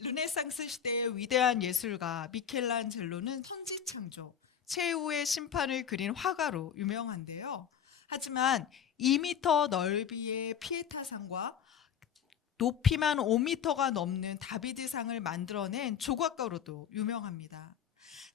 르네상스 시대의 위대한 예술가 미켈란젤로는 천지창조, 최후의 심판을 그린 화가로 유명한데요. 하지만 2미터 넓이의 피에타상과 높이만 5미터가 넘는 다비드상을 만들어낸 조각가로도 유명합니다.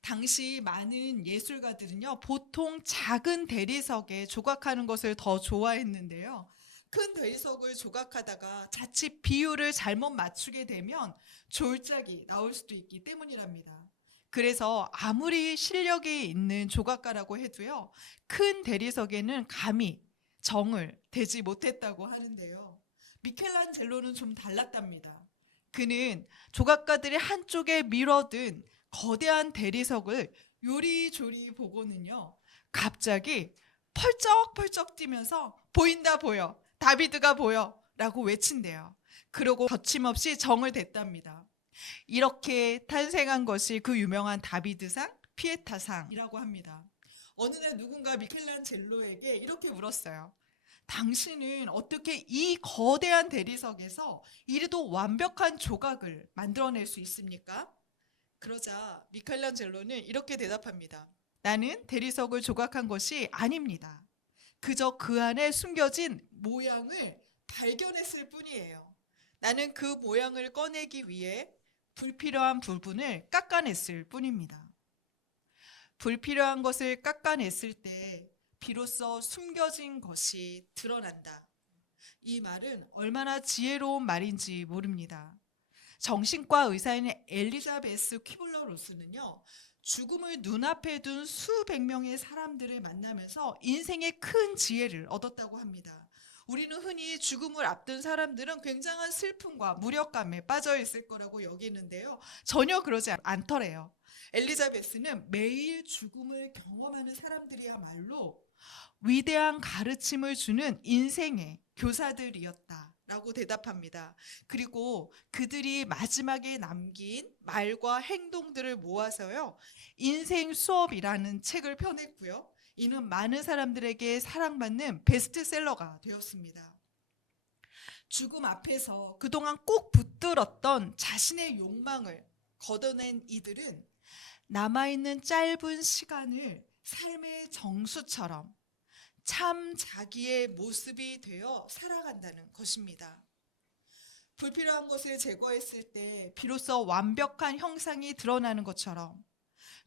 당시 많은 예술가들은요, 보통 작은 대리석에 조각하는 것을 더 좋아했는데요. 큰 대리석을 조각하다가 자칫 비율을 잘못 맞추게 되면 졸작이 나올 수도 있기 때문이랍니다. 그래서 아무리 실력이 있는 조각가라고 해도요, 큰 대리석에는 감히 정을 대지 못했다고 하는데요. 미켈란젤로는 좀 달랐답니다. 그는 조각가들의 한쪽에 밀어든 거대한 대리석을 요리조리 보고는요, 갑자기 펄쩍펄쩍 뛰면서 보인다 보여, 다비드가 보여 라고 외친대요. 그러고 거침없이 정을 댔답니다. 이렇게 탄생한 것이 그 유명한 다비드상, 피에타상이라고 합니다. 어느 날 누군가 미켈란젤로에게 이렇게 물었어요. 당신은 어떻게 이 거대한 대리석에서 이리도 완벽한 조각을 만들어낼 수 있습니까? 그러자 미켈란젤로는 이렇게 대답합니다. 나는 대리석을 조각한 것이 아닙니다. 그저 그 안에 숨겨진 모양을 발견했을 뿐이에요. 나는 그 모양을 꺼내기 위해 불필요한 부분을 깎아냈을 뿐입니다. 불필요한 것을 깎아냈을 때 비로소 숨겨진 것이 드러난다. 이 말은 얼마나 지혜로운 말인지 모릅니다. 정신과 의사인 엘리자베스 퀴블러 로스는요, 죽음을 눈앞에 둔 수백 명의 사람들을 만나면서 인생의 큰 지혜를 얻었다고 합니다. 우리는 흔히 죽음을 앞둔 사람들은 굉장한 슬픔과 무력감에 빠져 있을 거라고 여기는데요. 전혀 그러지 않더래요. 엘리자베스는 매일 죽음을 경험하는 사람들이야말로 위대한 가르침을 주는 인생의 교사들이었다라고 대답합니다. 그리고 그들이 마지막에 남긴 말과 행동들을 모아서요, 인생 수업이라는 책을 펴냈고요. 이는 많은 사람들에게 사랑받는 베스트셀러가 되었습니다. 죽음 앞에서 그동안 꼭 붙들었던 자신의 욕망을 걷어낸 이들은 남아있는 짧은 시간을 삶의 정수처럼 참 자기의 모습이 되어 살아간다는 것입니다. 불필요한 것을 제거했을 때 비로소 완벽한 형상이 드러나는 것처럼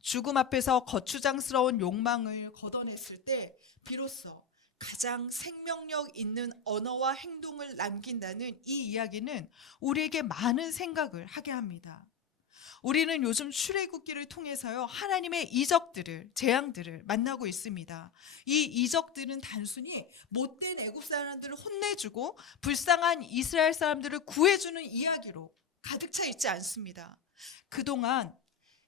죽음 앞에서 거추장스러운 욕망을 걷어냈을 때 비로소 가장 생명력 있는 언어와 행동을 남긴다는 이 이야기는 우리에게 많은 생각을 하게 합니다. 우리는 요즘 출애굽기를 통해서요, 하나님의 이적들을, 재앙들을 만나고 있습니다. 이 이적들은 단순히 못된 애굽 사람들을 혼내주고 불쌍한 이스라엘 사람들을 구해주는 이야기로 가득 차 있지 않습니다. 그동안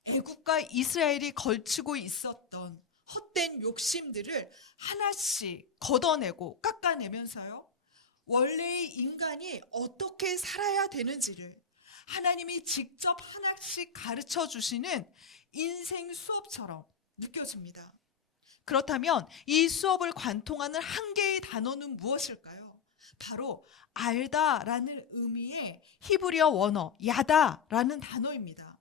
애굽과 이스라엘이 걸치고 있었던 헛된 욕심들을 하나씩 걷어내고 깎아내면서요, 원래의 인간이 어떻게 살아야 되는지를 하나님이 직접 하나씩 가르쳐 주시는 인생 수업처럼 느껴집니다. 그렇다면 이 수업을 관통하는 한 개의 단어는 무엇일까요? 바로 알다라는 의미의 히브리어 원어 야다라는 단어입니다.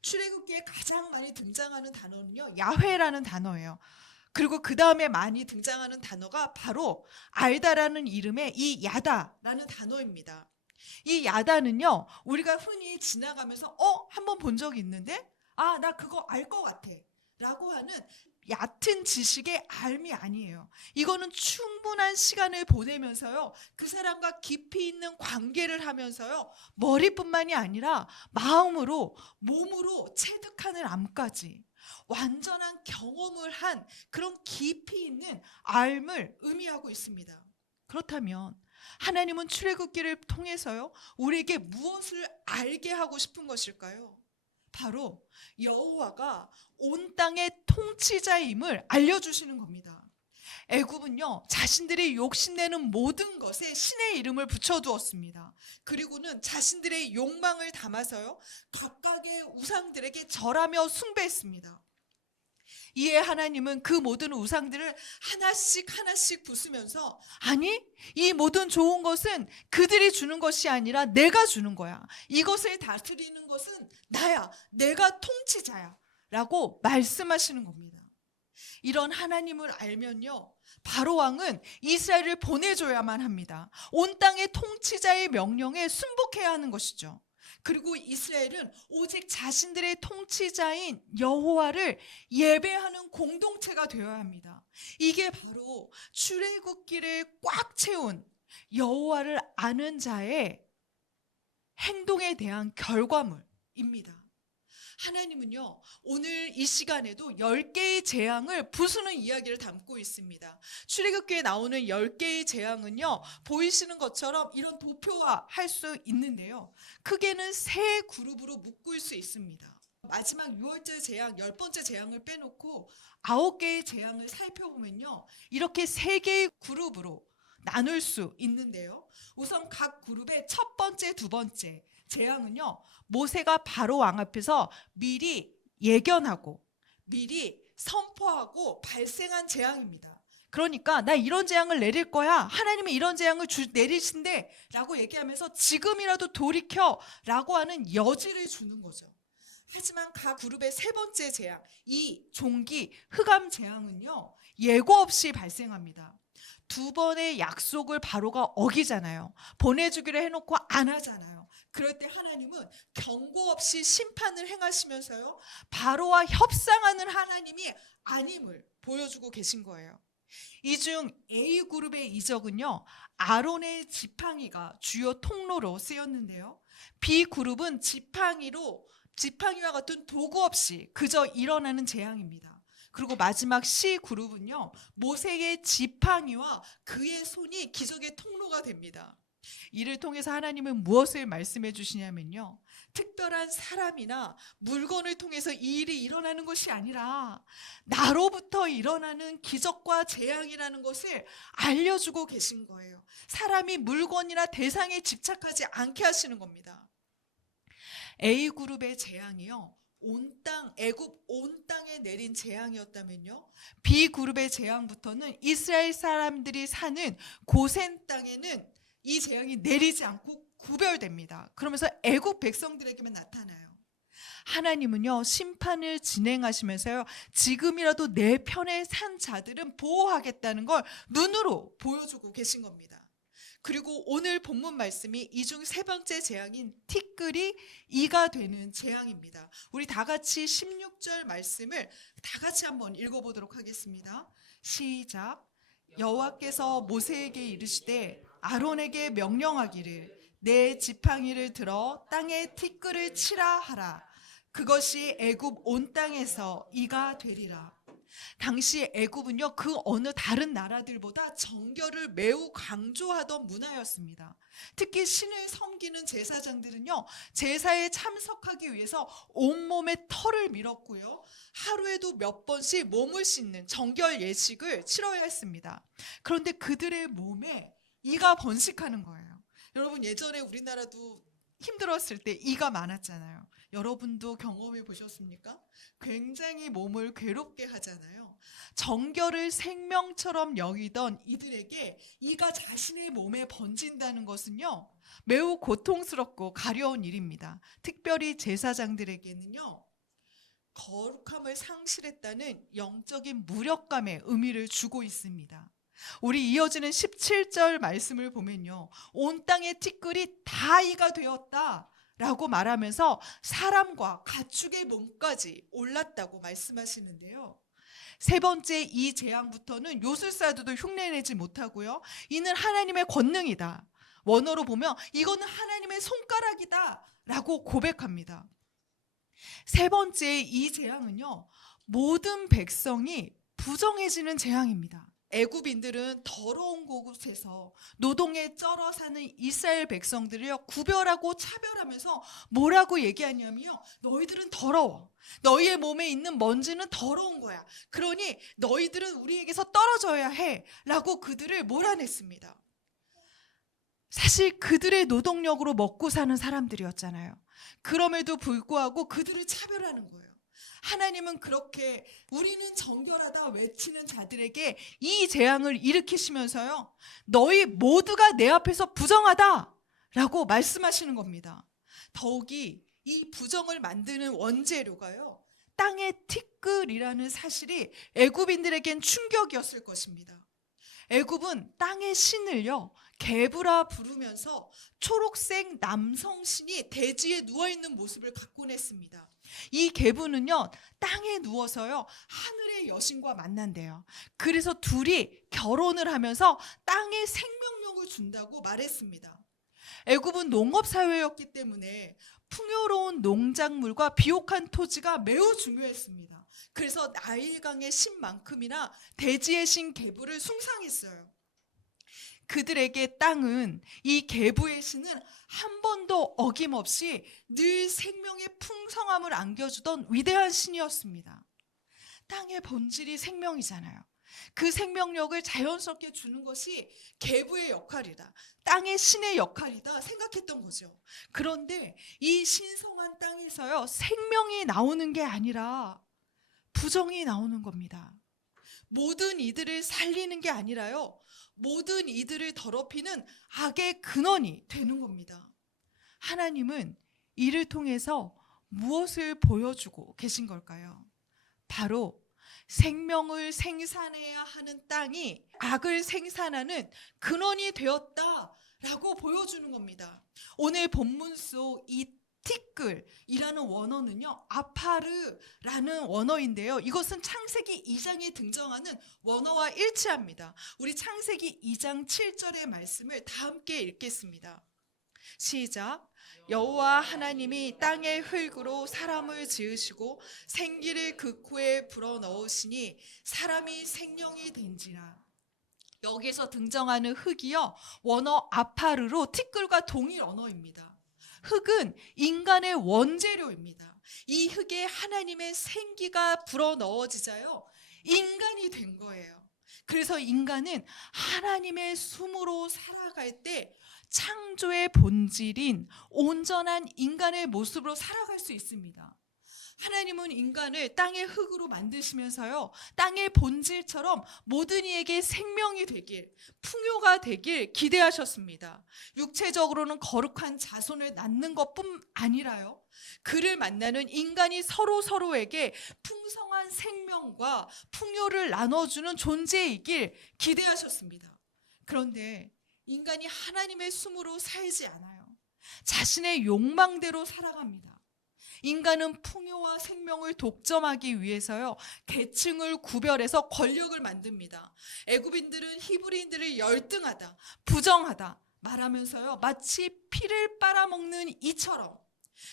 출애굽기에 가장 많이 등장하는 단어는요, 야훼라는 단어예요. 그리고 그 다음에 많이 등장하는 단어가 바로 알다라는 이름의 이 야다라는 단어입니다. 이 야다는요, 우리가 흔히 지나가면서 한번 본 적이 있는데, 나 그거 알 것 같아 라고 하는 얕은 지식의 알미 아니에요. 이거는 충분한 시간을 보내면서요, 그 사람과 깊이 있는 관계를 하면서요, 머리뿐만이 아니라 마음으로, 몸으로 체득하는 암까지 완전한 경험을 한 그런 깊이 있는 알을 의미하고 있습니다. 그렇다면 하나님은 출애굽기를 통해서요, 우리에게 무엇을 알게 하고 싶은 것일까요? 바로 여호와가 온 땅의 통치자임을 알려주시는 겁니다. 애굽은요, 자신들이 욕심내는 모든 것에 신의 이름을 붙여두었습니다. 그리고는 자신들의 욕망을 담아서요, 각각의 우상들에게 절하며 숭배했습니다. 이에 하나님은 그 모든 우상들을 하나씩 하나씩 부수면서, 아니, 이 모든 좋은 것은 그들이 주는 것이 아니라 내가 주는 거야. 이것을 다스리는 것은 나야. 내가 통치자야. 라고 말씀하시는 겁니다. 이런 하나님을 알면요, 바로 왕은 이스라엘을 보내줘야만 합니다. 온 땅의 통치자의 명령에 순복해야 하는 것이죠. 그리고 이스라엘은 오직 자신들의 통치자인 여호와를 예배하는 공동체가 되어야 합니다. 이게 바로 출애굽기를 꽉 채운 여호와를 아는 자의 행동에 대한 결과물입니다. 하나님은요, 오늘 이 시간에도 10개의 재앙을 부수는 이야기를 담고 있습니다. 출애굽기에 나오는 10개의 재앙은요, 보이시는 것처럼 이런 도표화할 수 있는데요, 크게는 세 그룹으로 묶을 수 있습니다. 마지막 6월절 재앙, 10번째 재앙을 빼놓고 9개의 재앙을 살펴보면요, 이렇게 3개의 그룹으로 나눌 수 있는데요, 우선 각 그룹의 첫 번째, 두 번째 재앙은요, 모세가 바로 왕 앞에서 미리 예견하고 미리 선포하고 발생한 재앙입니다. 그러니까 나 이런 재앙을 내릴 거야, 하나님이 이런 재앙을 내리신대 라고 얘기하면서 지금이라도 돌이켜 라고 하는 여지를 주는 거죠. 하지만 각 그룹의 세 번째 재앙, 이 종기 흑암 재앙은요, 예고 없이 발생합니다. 두 번의 약속을 바로가 어기잖아요. 보내주기로 해놓고 안 하잖아요. 그럴 때 하나님은 경고 없이 심판을 행하시면서요, 바로와 협상하는 하나님이 아님을 보여주고 계신 거예요. 이 중 A그룹의 이적은요, 아론의 지팡이가 주요 통로로 쓰였는데요, B그룹은 지팡이와 같은 도구 없이 그저 일어나는 재앙입니다. 그리고 마지막 C그룹은요, 모세의 지팡이와 그의 손이 기적의 통로가 됩니다. 이를 통해서 하나님은 무엇을 말씀해 주시냐면요, 특별한 사람이나 물건을 통해서 이 일이 일어나는 것이 아니라 나로부터 일어나는 기적과 재앙이라는 것을 알려주고 계신 거예요. 사람이 물건이나 대상에 집착하지 않게 하시는 겁니다. A그룹의 재앙이요, 애굽 온 땅에 내린 재앙이었다면요, B그룹의 재앙부터는 이스라엘 사람들이 사는 고센 땅에는 이 재앙이 내리지 않고 구별됩니다. 그러면서 애굽 백성들에게만 나타나요. 하나님은요, 심판을 진행하시면서요, 지금이라도 내 편에 산 자들은 보호하겠다는 걸 눈으로 보여주고 계신 겁니다. 그리고 오늘 본문 말씀이 이 중 세 번째 재앙인 티끌이 이가 되는 재앙입니다. 우리 다 같이 16절 말씀을 다 같이 한번 읽어보도록 하겠습니다. 시작. 여호와께서 모세에게 이르시되 아론에게 명령하기를 내 지팡이를 들어 땅에 티끌을 치라 하라. 그것이 애굽 온 땅에서 이가 되리라. 당시 애굽은요, 그 어느 다른 나라들보다 정결을 매우 강조하던 문화였습니다. 특히 신을 섬기는 제사장들은요, 제사에 참석하기 위해서 온몸에 털을 밀었고요, 하루에도 몇 번씩 몸을 씻는 정결 예식을 치러야 했습니다. 그런데 그들의 몸에 이가 번식하는 거예요. 여러분, 예전에 우리나라도 힘들었을 때 이가 많았잖아요. 여러분도 경험해 보셨습니까? 굉장히 몸을 괴롭게 하잖아요. 정결을 생명처럼 여기던 이들에게 이가 자신의 몸에 번진다는 것은요, 매우 고통스럽고 가려운 일입니다. 특별히 제사장들에게는요, 거룩함을 상실했다는 영적인 무력감의 의미를 주고 있습니다. 우리 이어지는 17절 말씀을 보면요, 온 땅의 티끌이 다 이가 되었다 라고 말하면서 사람과 가축의 몸까지 올랐다고 말씀하시는데요, 세 번째 이 재앙부터는 요술사도도 흉내내지 못하고요, 이는 하나님의 권능이다, 원어로 보면 이거는 하나님의 손가락이다 라고 고백합니다. 세 번째 이 재앙은요, 모든 백성이 부정해지는 재앙입니다. 애굽인들은 더러운 곳에서 노동에 쩔어 사는 이스라엘 백성들을 구별하고 차별하면서 뭐라고 얘기하냐면요, 너희들은 더러워, 너희의 몸에 있는 먼지는 더러운 거야, 그러니 너희들은 우리에게서 떨어져야 해 라고 그들을 몰아냈습니다. 사실 그들의 노동력으로 먹고 사는 사람들이었잖아요. 그럼에도 불구하고 그들을 차별하는 거예요. 하나님은 그렇게 우리는 정결하다 외치는 자들에게 이 재앙을 일으키시면서요, 너희 모두가 내 앞에서 부정하다 라고 말씀하시는 겁니다. 더욱이 이 부정을 만드는 원재료가요, 땅의 티끌이라는 사실이 애굽인들에겐 충격이었을 것입니다. 애굽은 땅의 신을요, 게브라 부르면서 초록색 남성신이 대지에 누워있는 모습을 갖곤 했습니다. 이 게브는요, 땅에 누워서요, 하늘의 여신과 만난대요. 그래서 둘이 결혼을 하면서 땅에 생명력을 준다고 말했습니다. 애굽은 농업사회였기 때문에 풍요로운 농작물과 비옥한 토지가 매우 중요했습니다. 그래서 나일강의 신만큼이나 대지의 신 게브를 숭상했어요. 그들에게 땅은, 이 게브의 신은 한 번도 어김없이 늘 생명의 풍성함을 안겨주던 위대한 신이었습니다. 땅의 본질이 생명이잖아요. 그 생명력을 자연스럽게 주는 것이 게브의 역할이다, 땅의 신의 역할이다 생각했던 거죠. 그런데 이 신성한 땅에서요, 생명이 나오는 게 아니라 부정이 나오는 겁니다. 모든 이들을 살리는 게 아니라요, 모든 이들을 더럽히는 악의 근원이 되는 겁니다. 하나님은 이를 통해서 무엇을 보여주고 계신 걸까요? 바로 생명을 생산해야 하는 땅이 악을 생산하는 근원이 되었다라고 보여주는 겁니다. 오늘 본문 속 이 티끌이라는 원어는요, 아파르라는 원어인데요, 이것은 창세기 2장에 등장하는 원어와 일치합니다. 우리 창세기 2장 7절의 말씀을 다 함께 읽겠습니다. 시작. 여호와 하나님이 땅의 흙으로 사람을 지으시고 생기를 그 코에 불어넣으시니 사람이 생명이 된지라. 여기서 등장하는 흙이요, 원어 아파르로 티끌과 동일 언어입니다. 흙은 인간의 원재료입니다. 이 흙에 하나님의 생기가 불어넣어지자요, 인간이 된 거예요. 그래서 인간은 하나님의 숨으로 살아갈 때 창조의 본질인 온전한 인간의 모습으로 살아갈 수 있습니다. 하나님은 인간을 땅의 흙으로 만드시면서요, 땅의 본질처럼 모든 이에게 생명이 되길, 풍요가 되길 기대하셨습니다. 육체적으로는 거룩한 자손을 낳는 것뿐 아니라요, 그를 만나는 인간이 서로에게 풍성한 생명과 풍요를 나눠주는 존재이길 기대하셨습니다. 그런데 인간이 하나님의 숨으로 살지 않아요. 자신의 욕망대로 살아갑니다. 인간은 풍요와 생명을 독점하기 위해서요, 계층을 구별해서 권력을 만듭니다. 애굽인들은 히브리인들을 열등하다, 부정하다 말하면서요, 마치 피를 빨아먹는 이처럼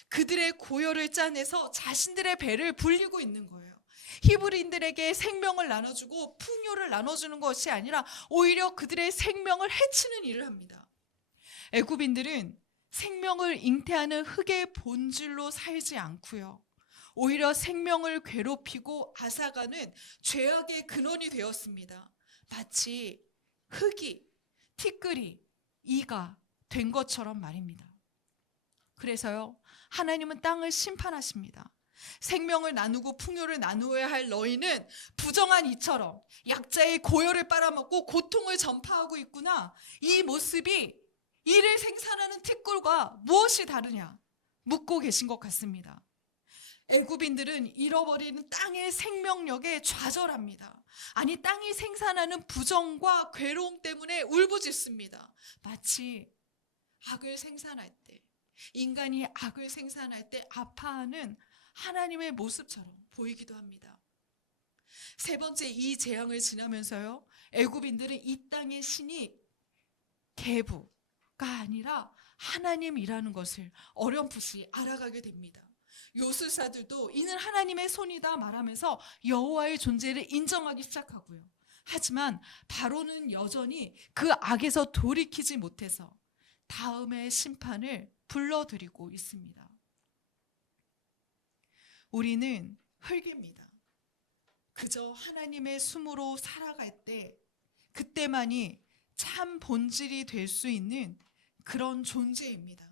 그들의 고열을 짜내서 자신들의 배를 불리고 있는 거예요. 히브리인들에게 생명을 나눠주고 풍요를 나눠주는 것이 아니라 오히려 그들의 생명을 해치는 일을 합니다. 애굽인들은 생명을 잉태하는 흙의 본질로 살지 않고요, 오히려 생명을 괴롭히고 앗아가는 죄악의 근원이 되었습니다. 마치 흙이, 티끌이 이가 된 것처럼 말입니다. 그래서요, 하나님은 땅을 심판하십니다. 생명을 나누고 풍요를 나누어야 할 너희는 부정한 이처럼 약자의 고열을 빨아먹고 고통을 전파하고 있구나. 이 모습이 이를 생산하는 티끌과 무엇이 다르냐 묻고 계신 것 같습니다. 애굽인들은 잃어버리는 땅의 생명력에 좌절합니다. 아니, 땅이 생산하는 부정과 괴로움 때문에 울부짖습니다. 마치 악을 생산할 때, 인간이 악을 생산할 때 아파하는 하나님의 모습처럼 보이기도 합니다. 세 번째, 이 재앙을 지나면서요, 애굽인들은 이 땅의 신이 게브가 아니라 하나님이라는 것을 어렴풋이 알아가게 됩니다. 요술사들도 이는 하나님의 손이다 말하면서 여호와의 존재를 인정하기 시작하고요. 하지만 바로는 여전히 그 악에서 돌이키지 못해서 다음의 심판을 불러들이고 있습니다. 우리는 흙입니다. 그저 하나님의 숨으로 살아갈 때, 그때만이 참 본질이 될 수 있는 그런 존재입니다.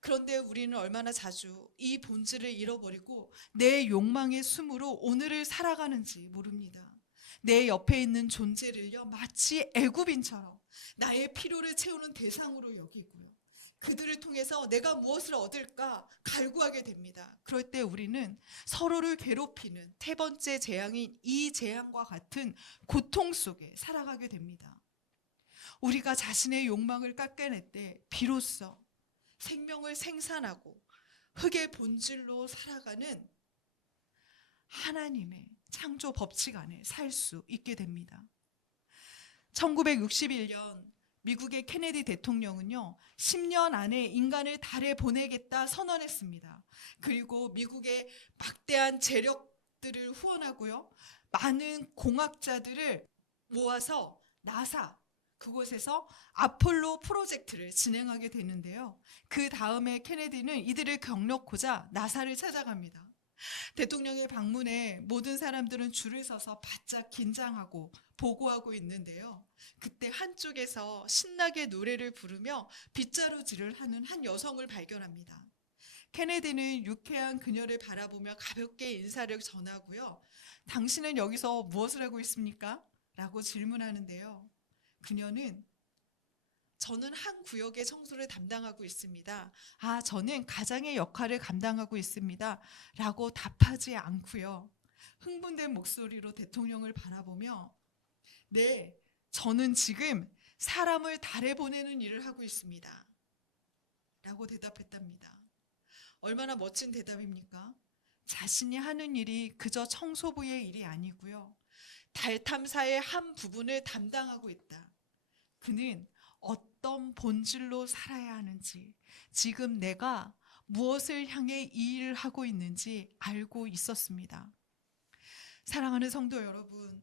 그런데 우리는 얼마나 자주 이 본질을 잃어버리고 내 욕망의 숨으로 오늘을 살아가는지 모릅니다. 내 옆에 있는 존재를요, 마치 애굽인처럼 나의 필요를 채우는 대상으로 여기고요. 그들을 통해서 내가 무엇을 얻을까 갈구하게 됩니다. 그럴 때 우리는 서로를 괴롭히는 세 번째 재앙인 이 재앙과 같은 고통 속에 살아가게 됩니다. 우리가 자신의 욕망을 깎아낼 때 비로소 생명을 생산하고 흙의 본질로 살아가는 하나님의 창조 법칙 안에 살 수 있게 됩니다. 1961년 미국의 케네디 대통령은요, 10년 안에 인간을 달에 보내겠다 선언했습니다. 그리고 미국의 막대한 재력들을 후원하고요, 많은 공학자들을 모아서 나사, 그곳에서 아폴로 프로젝트를 진행하게 되는데요. 그 다음에 케네디는 이들을 격려코자 나사를 찾아갑니다. 대통령의 방문에 모든 사람들은 줄을 서서 바짝 긴장하고 보고하고 있는데요. 그때 한쪽에서 신나게 노래를 부르며 빗자루질을 하는 한 여성을 발견합니다. 케네디는 유쾌한 그녀를 바라보며 가볍게 인사를 전하고요. 당신은 여기서 무엇을 하고 있습니까? 라고 질문하는데요. 그녀는 저는 한 구역의 청소를 담당하고 있습니다. 저는 가장의 역할을 감당하고 있습니다. 라고 답하지 않고요. 흥분된 목소리로 대통령을 바라보며 네, 저는 지금 사람을 달에 보내는 일을 하고 있습니다. 라고 대답했답니다. 얼마나 멋진 대답입니까? 자신이 하는 일이 그저 청소부의 일이 아니고요. 달 탐사의 한 부분을 담당하고 있다. 그는 어떤 본질로 살아야 하는지, 지금 내가 무엇을 향해 이 일을 하고 있는지 알고 있었습니다. 사랑하는 성도 여러분,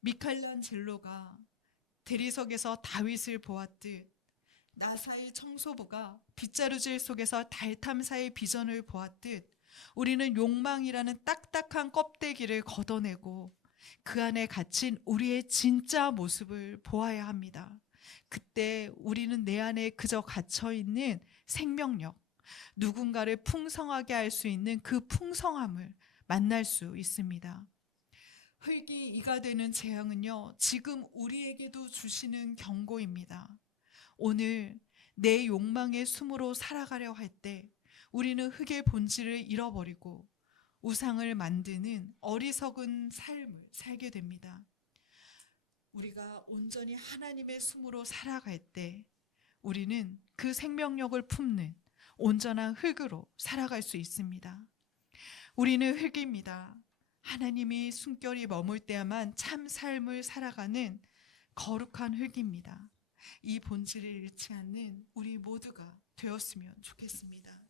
미켈란젤로가 대리석에서 다윗을 보았듯 나사의 청소부가 빗자루질 속에서 달 탐사의 비전을 보았듯 우리는 욕망이라는 딱딱한 껍데기를 걷어내고 그 안에 갇힌 우리의 진짜 모습을 보아야 합니다. 그때 우리는 내 안에 그저 갇혀있는 생명력, 누군가를 풍성하게 할 수 있는 그 풍성함을 만날 수 있습니다. 흙이 이가 되는 재앙은요, 지금 우리에게도 주시는 경고입니다. 오늘 내 욕망의 숨으로 살아가려 할 때 우리는 흙의 본질을 잃어버리고 우상을 만드는 어리석은 삶을 살게 됩니다. 우리가 온전히 하나님의 숨으로 살아갈 때 우리는 그 생명력을 품는 온전한 흙으로 살아갈 수 있습니다. 우리는 흙입니다. 하나님이 숨결이 머물 때야만 참 삶을 살아가는 거룩한 흙입니다. 이 본질을 잃지 않는 우리 모두가 되었으면 좋겠습니다.